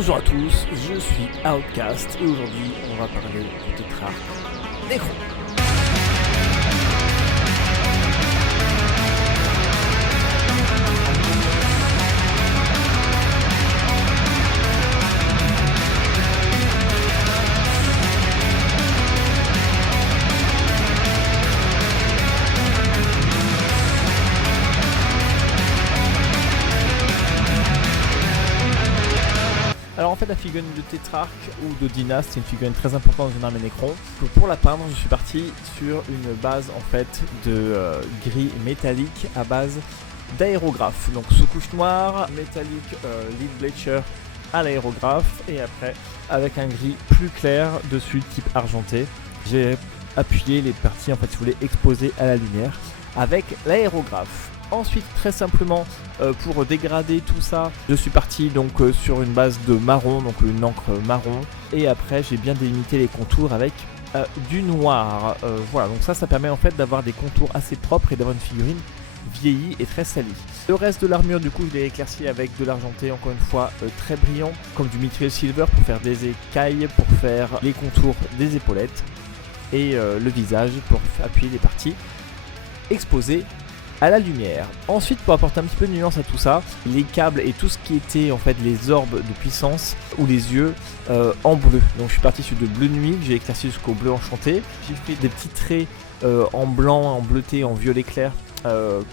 Bonjour à tous, je suis Outcast et aujourd'hui on va parler du tétrarque Necron. Alors en fait la figurine de tétrarque ou de dynaste, c'est une figurine très importante dans une armée Necron. Pour la peindre, je suis parti sur une base en fait de gris métallique à base d'aérographe. Donc sous-couche noire, métallique, lead bleacher à l'aérographe et après avec un gris plus clair dessus type argenté. J'ai appuyé les parties en fait si vous voulez exposées à la lumière avec l'aérographe. Ensuite, très simplement, pour dégrader tout ça, je suis parti donc sur une base de marron, donc une encre marron. Et après, j'ai bien délimité les contours avec du noir. Voilà, donc ça permet en fait d'avoir des contours assez propres et d'avoir une figurine vieillie et très salie. Le reste de l'armure, du coup, je l'ai éclairci avec de l'argenté, encore une fois, très brillant, comme du mithril silver pour faire des écailles, pour faire les contours des épaulettes et le visage pour appuyer les parties exposées à la lumière. Ensuite, pour apporter un petit peu de nuance à tout ça, les câbles et tout ce qui était en fait les orbes de puissance ou les yeux en bleu. Donc je suis parti sur de bleu nuit que j'ai éclairci jusqu'au bleu enchanté. J'ai fait des petits traits en blanc, en bleuté, en violet clair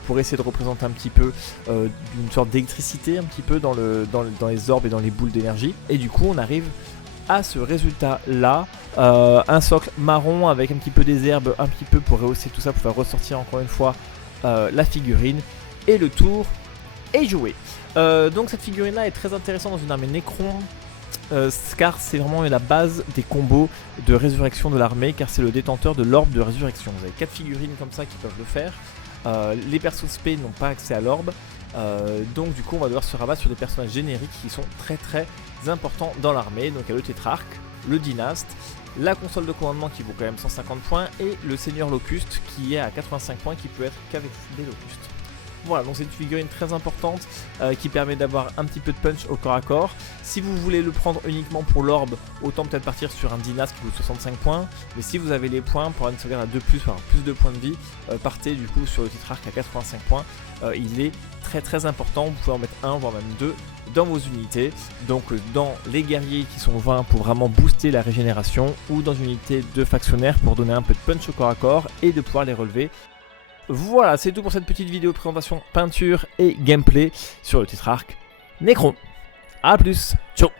pour essayer de représenter un petit peu une sorte d'électricité un petit peu dans les orbes et dans les boules d'énergie. Et du coup on arrive à ce résultat là, un socle marron avec un petit peu des herbes, un petit peu pour rehausser tout ça, pour faire ressortir encore une fois la figurine, et le tour est joué. Donc cette figurine là est très intéressante dans une armée Necron car c'est vraiment la base des combos de résurrection de l'armée, car c'est le détenteur de l'orbe de résurrection. Vous avez 4 figurines comme ça qui peuvent le faire. Les persos spé n'ont pas accès à l'orbe, donc du coup on va devoir se rabattre sur des personnages génériques qui sont très importants dans l'armée. Donc il y a le tétrarque, le dynaste, la console de commandement qui vaut quand même 150 points et le seigneur locuste qui est à 85 points, qui peut être qu'avec des locustes. Voilà, donc c'est une figurine très importante qui permet d'avoir un petit peu de punch au corps à corps. Si vous voulez le prendre uniquement pour l'orbe, autant peut-être partir sur un dynaste qui vaut 65 points. Mais si vous avez les points pour une sauvegarde à 2+, enfin plus de points de vie, partez du coup sur le tétrarque à 85 points. Il est très important, vous pouvez en mettre 1 voire même 2 dans vos unités. Donc dans les guerriers qui sont 20 pour vraiment booster la régénération, ou dans une unité de factionnaires pour donner un peu de punch au corps à corps et de pouvoir les relever. Voilà, c'est tout pour cette petite vidéo de présentation peinture et gameplay sur le tétrarque Necron. A plus, ciao.